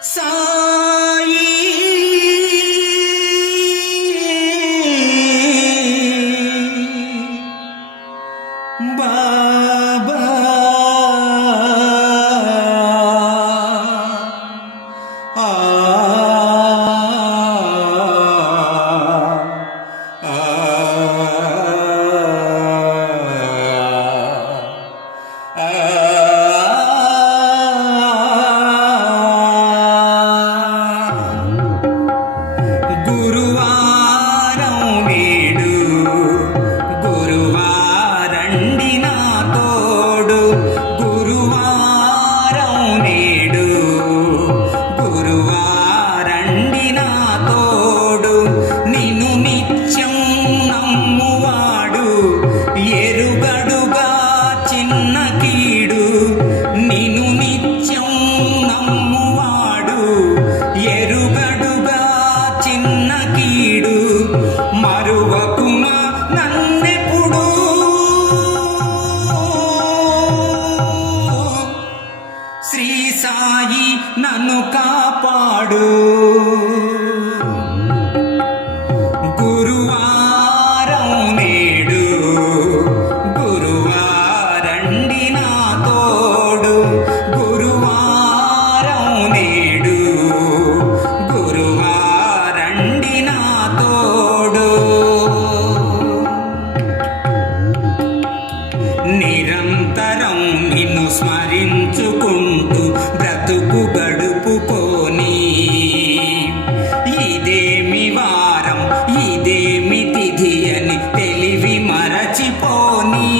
సాయి బాబా ఆ గురువారం నేడు గురువారండి నా తోడు గురువారం నేడు గురువారండి నా తోడు నిన్ను నిత్యం నమ్మువాడు ఎరుగడుగా చిన్న కీడు నిన్ను నిత్యం నమ్మువాడు ఎరుగడుగా చిన్న కీడు మరువకుమా నన్నెప్పుడు శ్రీ సాయి నన్ను కాపాడు గురువారం నేడు గురువారండి నా తోడు గురువారం నేడు గురువారండి నా తోడు నిరంతరం నిన్ను స్మరించుకుంటూ బ్రతుకు గడుపుకొని ఇదేమి వారం ఇదేమి తిథి అని తెలివి మరచిపోని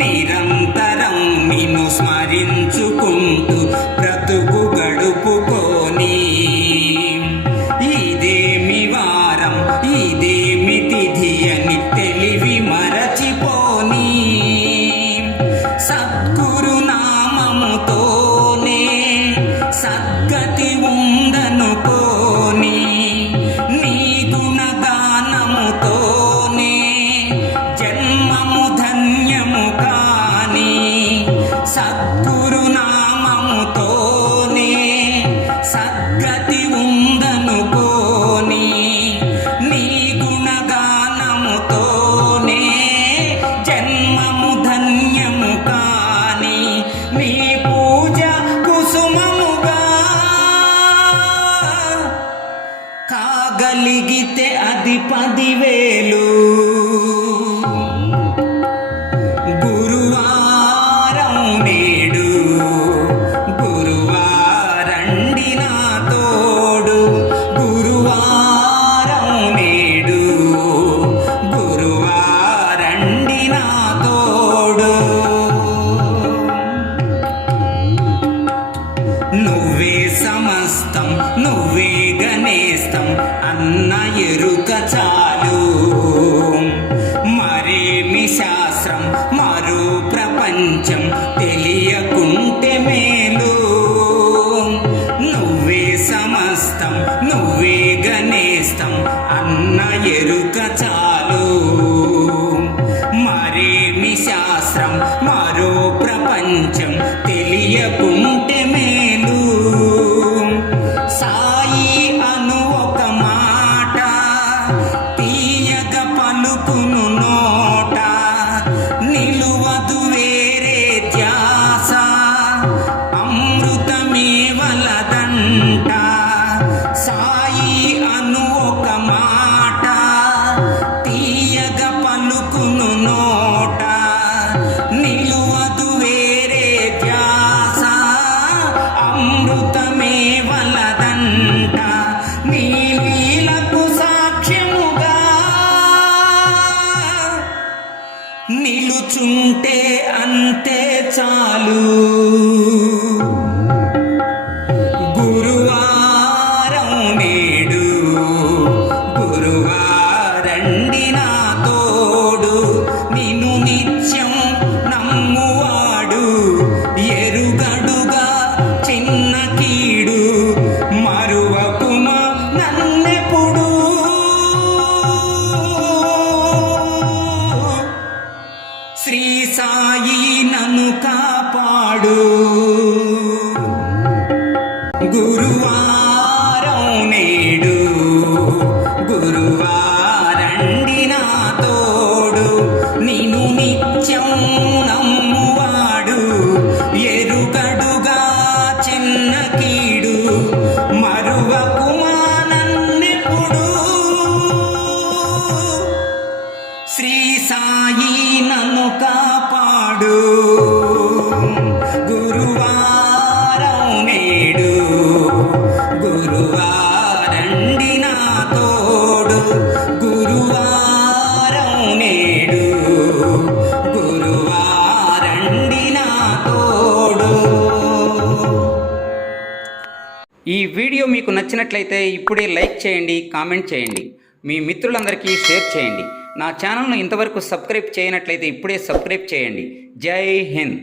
నిరంతరం నిన్ను స్మరించుకుంటూ బ్రతుకు గడుపుకొని ఇదేమి వారం ఇదేమి తిథి అని తెలివి మరచిపోని సద్గురు నామముతోనే సద్గతి ఉందనుకోని నీ గుణగానముతోనే జన్మము ధన్యము కాని సద్గురు నామముతోనే సద్గతి ఉందనుకోని నీ గుణగానముతోనే జన్మము ధన్యము కాని నీ పూజ కుసుమముగా కాగలిగితే అది 10,000 గురువారం నేడు గురువారండి నా తోడు గురువారం నేడు గురువారండి నా తోడు నువ్వే సమస్తం నువ్వే గణేస్తం అన్న ఎరుక చాలు మరేమి శాస్త్రం మరో ప్రపంచం తెలియకుంటే మేలు నువ్వే సమస్తం నువ్వే గణేస్తం అన్న ఎరుక చాలు మరేమి శాస్త్రం మరో ప్రపంచం తెలియకుంటే మేలు సాయి అను ఒక మాట తీయగ పలుకును నోట నిలువదు వేరే ధ్యాస అమృతమే వలదంట సాయి అను ఒక మాట తీయగ పలుకును నోట నిలువదు వేరే ధ్యాస అమృతమే వలదంట నీ లీలకు సాక్ష్యముగా నిలుచుంటే అంతే చాలు గురువారం నేడు గురువారండి నా తోడు నిన్ను నిత్యం నమ్మువాడు ఎరుగడుగా చిన్న కీడు మరువకుమా నన్నెప్పుడు శ్రీ సాయి నన్ను కాపాడు గురువారం నేడు గురువారండి నా తోడు నిన్ను నిత్యం నమ్మువాడు ఎరుగడుగా చిన్న కీడు మరువకుమా నన్నెప్పుడు శ్రీ సాయి నన్ను కాపాడు గురువారం నేడు గురువారండి నా తోడు గురువారం నేడు గురువారండి నా తోడు. ఈ వీడియో మీకు నచ్చినట్లయితే ఇప్పుడే లైక్ చేయండి, కామెంట్ చేయండి, మీ మిత్రులందరికీ షేర్ చేయండి. నా ఛానల్ను ఇంతవరకు సబ్స్క్రైబ్ చేయనట్లయితే ఇప్పుడే సబ్స్క్రైబ్ చేయండి. జై హింద్.